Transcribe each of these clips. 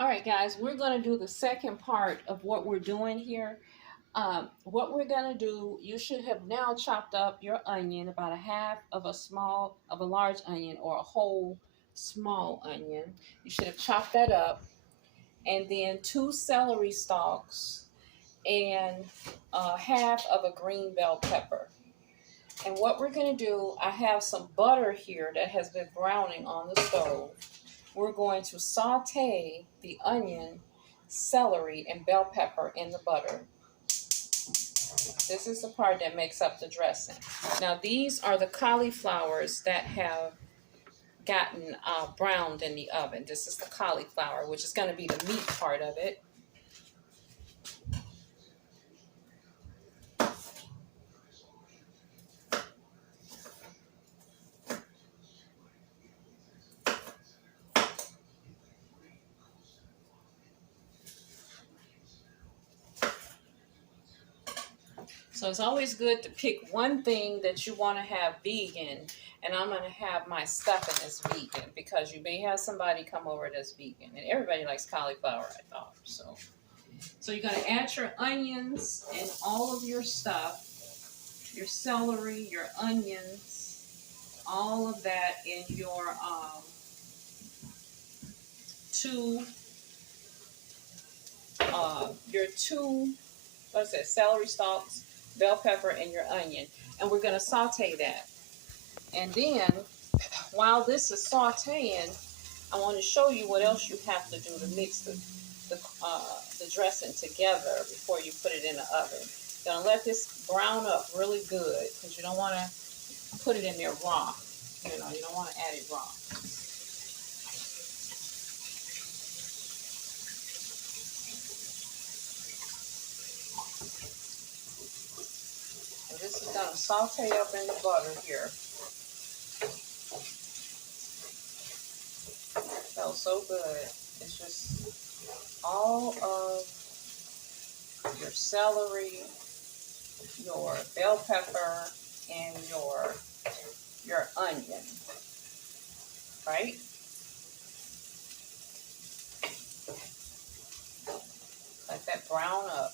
All right, guys, we're going to do the second part of what we're doing here. What we're going to do, you should have now chopped up your onion, about a half of a large onion or a whole small onion. You should have chopped that up, and then two celery stalks and half of a green bell pepper. And what we're going to do, I have some butter here that has been browning on the stove. We're going to saute the onion, celery, and bell pepper in the butter. This is the part that makes up the dressing. Now, these are the cauliflowers that have gotten browned in the oven. This is the cauliflower, which is going to be the meat part of it. So it's always good to pick one thing that you want to have vegan, and I'm going to have my stuffing as vegan because you may have somebody come over that's vegan, and everybody likes cauliflower, I thought. So you're going to add your onions and all of your stuff, your celery, your onions, all of that in two, what's that, celery stalks, bell pepper, and your onion. And we're going to saute that. And then, while this is sauteing, I want to show you what else you have to do to mix the dressing together before you put it in the oven. You're going to let this brown up really good because you don't want to put it in there raw. You don't want to add it raw. And this is going to saute up in the butter here. It smells so good. It's just all of your celery, your bell pepper, and your onion, right? Let that brown up.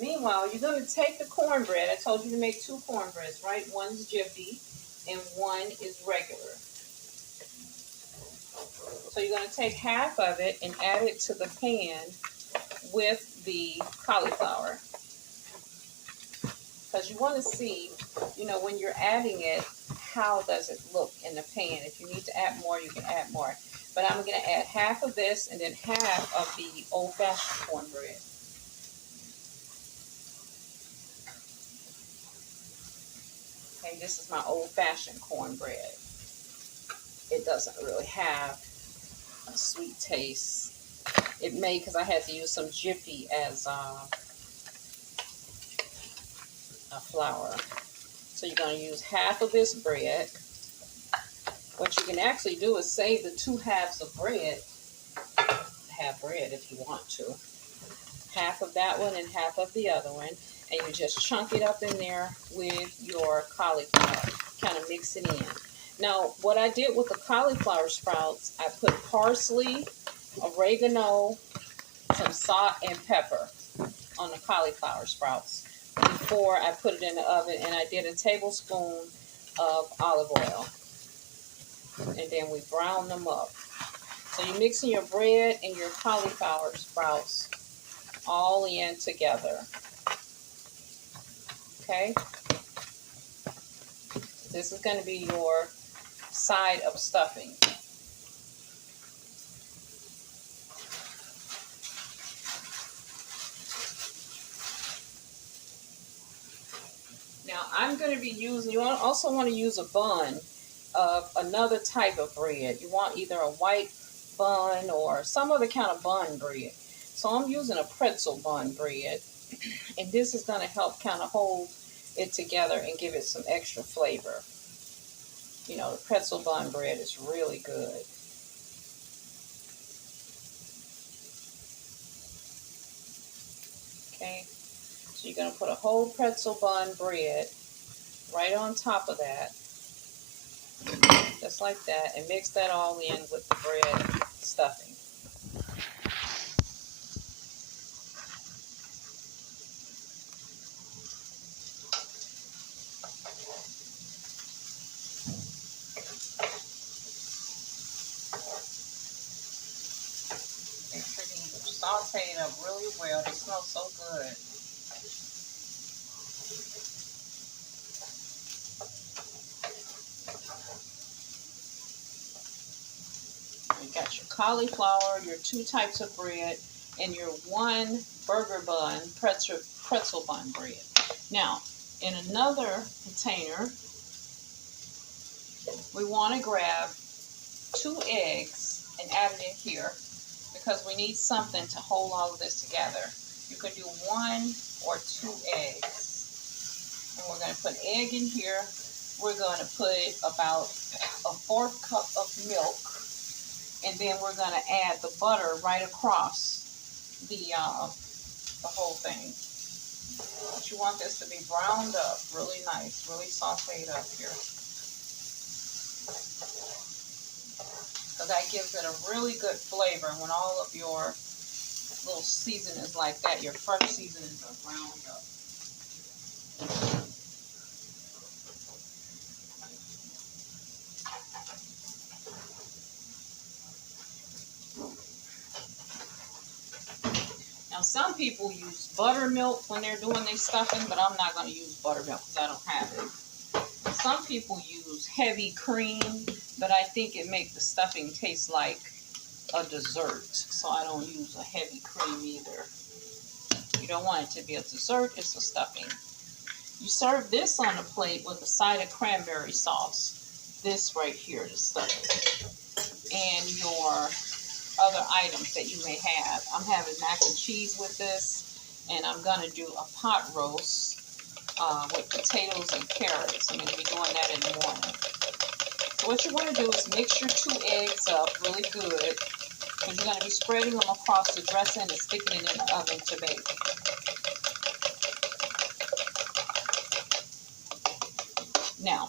Meanwhile, you're going to take the cornbread. I told you to make two cornbreads, right? One's jiffy and one is regular. So you're going to take half of it and add it to the pan with the cauliflower. Because you want to see, when you're adding it, how does it look in the pan. If you need to add more, you can add more. But I'm going to add half of this and then half of the old-fashioned cornbread. Okay, this is my old-fashioned cornbread. It doesn't really have a sweet taste. It may, because I had to use some jiffy as a flour. So you're going to use half of this bread. What you can actually do is save the two halves of bread. Have bread if you want to. Half of that one and half of the other one. And you just chunk it up in there with your cauliflower. Kind of mix it in. Now, what I did with the cauliflower sprouts, I put parsley, oregano, some salt, and pepper on the cauliflower sprouts before I put it in the oven. And I did a tablespoon of olive oil. And then we brown them up. So you're mixing your bread and your cauliflower sprouts all in together. Okay? This is going to be your side of stuffing. Now I'm going to be using, you also want to use a bun of another type of bread. You want either a white bun or some other kind of bun bread. So I'm using a pretzel bun bread. And this is going to help kind of hold it together and give it some extra flavor. The pretzel bun bread is really good. Okay. So you're going to put a whole pretzel bun bread right on top of that, just like that, and mix that all in with the bread stuffing. Make sure you saute it up really well. They smell so good. You got your cauliflower, your 2 types of bread, and your 1 burger bun, pretzel bun bread. Now, in another container, we want to grab 2 eggs and add it in here because we need something to hold all of this together. You can do 1 or 2 eggs. And we're going to put egg in here. We're going to put about a 4th cup of milk. And then we're going to add the butter right across the whole thing. But you want this to be browned up really nice, really sauteed up here. So that gives it a really good flavor when all of your little seasonings like that, your fresh seasonings are browned up. Now some people use buttermilk when they're doing their stuffing, but I'm not going to use buttermilk because I don't have it. Some people use heavy cream, but I think it makes the stuffing taste like a dessert, so I don't use a heavy cream either. You don't want it to be a dessert, it's a stuffing. You serve this on a plate with a side of cranberry sauce. This right here, the stuffing. And your other items that you may have. I'm having mac and cheese with this, and I'm going to do a pot roast with potatoes and carrots. I'm going to be doing that in the morning. So what you want to do is mix your 2 eggs up really good, because you're going to be spreading them across the dressing and sticking it in the oven to bake. Now,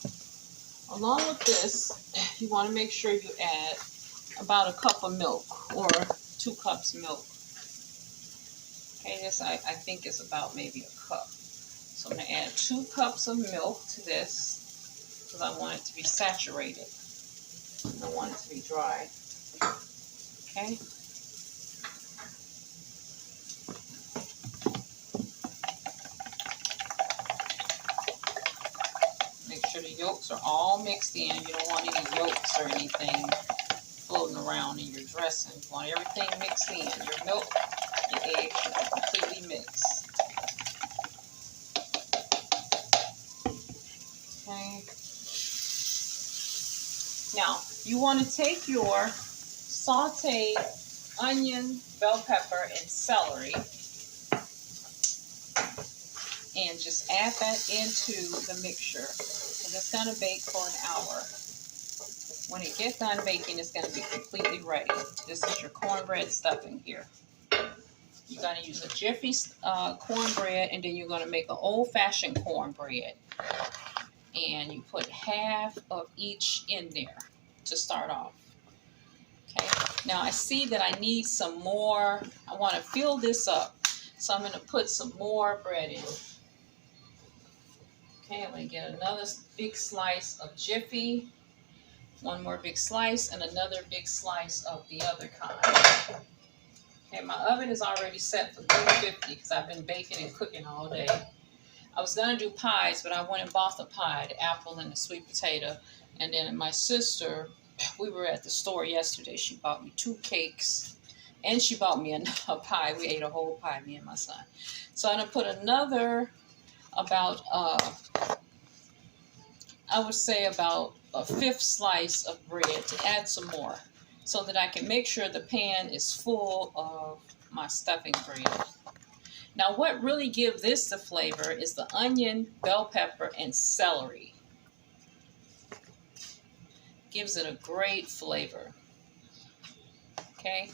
along with this, you want to make sure you add about a cup of milk or 2 cups of milk. Okay, this I think is about maybe a cup. So I'm going to add 2 cups of milk to this because I want it to be saturated. I don't want it to be dry. Okay. Make sure the yolks are all mixed in. You don't want any yolks or anything floating around in your dressing. You want everything mixed in. Your milk, your eggs should be completely mixed. Okay. Now, you want to take your sauteed onion, bell pepper, and celery and just add that into the mixture. And it's going to bake for an hour. When it gets done baking, it's going to be completely ready. This is your cornbread stuffing here. You're going to use a jiffy cornbread, and then you're going to make an old-fashioned cornbread. And you put half of each in there to start off. Okay. Now I see that I need some more. I want to fill this up. So I'm going to put some more bread in. Okay, I'm going to get another big slice of jiffy. 1 more big slice and another big slice of the other kind. Okay, my oven is already set for 350 because I've been baking and cooking all day. I was going to do pies, but I went and bought the pie, the apple and the sweet potato. And then my sister, we were at the store yesterday. She bought me 2 cakes, and she bought me a pie. We ate a whole pie, me and my son. So I'm going to put another about, I would say about a 5th slice of bread to add some more so that I can make sure the pan is full of my stuffing bread. Now, what really gives this the flavor is the onion, bell pepper, and celery. Gives it a great flavor. Okay?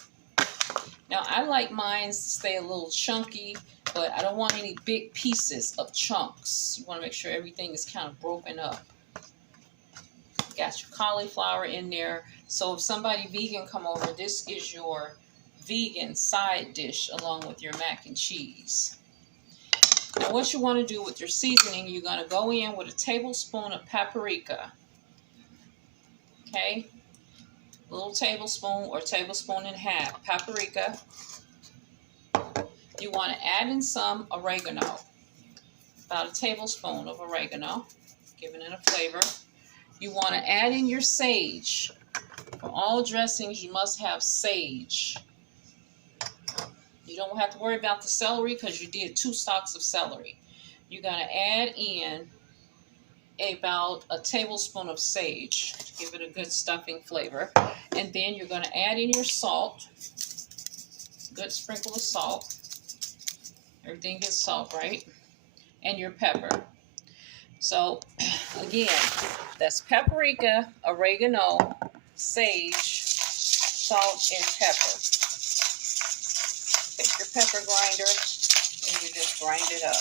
Now, I like mine to stay a little chunky, but I don't want any big pieces of chunks. You want to make sure everything is kind of broken up. You got your cauliflower in there. So if somebody vegan come over, this is your vegan side dish along with your mac and cheese. Now, what you want to do with your seasoning, you're going to go in with a tablespoon of paprika. Okay? A little tablespoon or tablespoon and a half paprika. You want to add in some oregano. About a tablespoon of oregano, giving it a flavor. You want to add in your sage. For all dressings, you must have sage. You don't have to worry about the celery because you did 2 stalks of celery. You're going to add in about a tablespoon of sage to give it a good stuffing flavor. And then you're going to add in your salt. Good sprinkle of salt. Everything gets salt, right? And your pepper. So, again, that's paprika, oregano, sage, salt, and pepper. Take your pepper grinder and you just grind it up.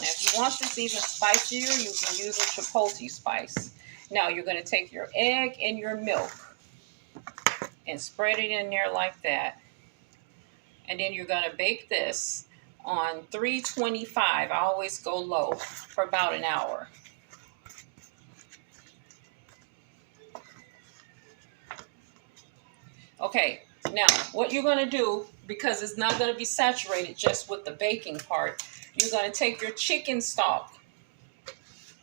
Now, if you want this even spicier, you can use a chipotle spice. Now, you're going to take your egg and your milk and spread it in there like that. And then you're going to bake this on 325. I always go low for about an hour. Okay, now what you're going to do, because it's not going to be saturated just with the baking part, you're going to take your chicken stock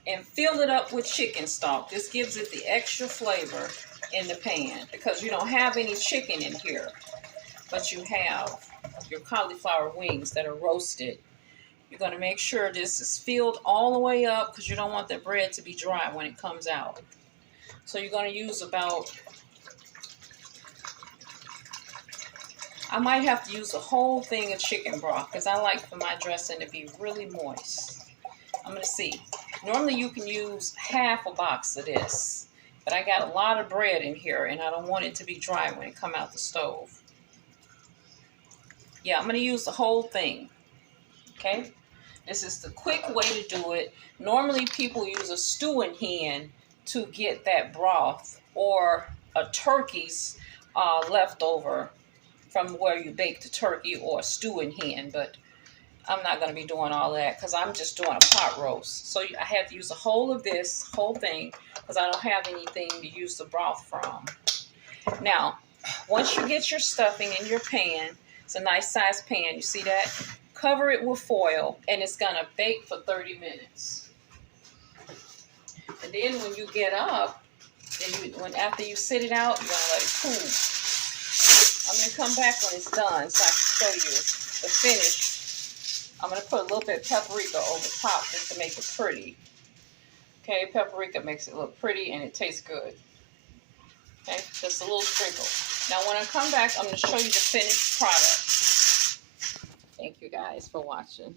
and fill it up with chicken stock. This gives it the extra flavor in the pan because you don't have any chicken in here, but you have your cauliflower wings that are roasted. You're going to make sure this is filled all the way up because you don't want the bread to be dry when it comes out. So you're going to use about, I might have to use a whole thing of chicken broth because I like for my dressing to be really moist. I'm going to see. Normally you can use half a box of this, but I got a lot of bread in here and I don't want it to be dry when it come out the stove. Yeah, I'm going to use the whole thing. Okay? This is the quick way to do it. Normally people use a stewing hen to get that broth or a turkey's leftover from where you bake the turkey or a stewing hen, but I'm not going to be doing all that because I'm just doing a pot roast. So I have to use a whole of this whole thing because I don't have anything to use the broth from. Now, once you get your stuffing in your pan, it's a nice size pan, you see that? Cover it with foil and it's going to bake for 30 minutes. And then when you get up, after you sit it out, you're going to let it cool. I'm going to come back when it's done so I can show you the finish. I'm going to put a little bit of paprika over top just to make it pretty. Okay, paprika makes it look pretty and it tastes good. Okay, just a little sprinkle. Now when I come back, I'm going to show you the finished product. Thank you guys for watching.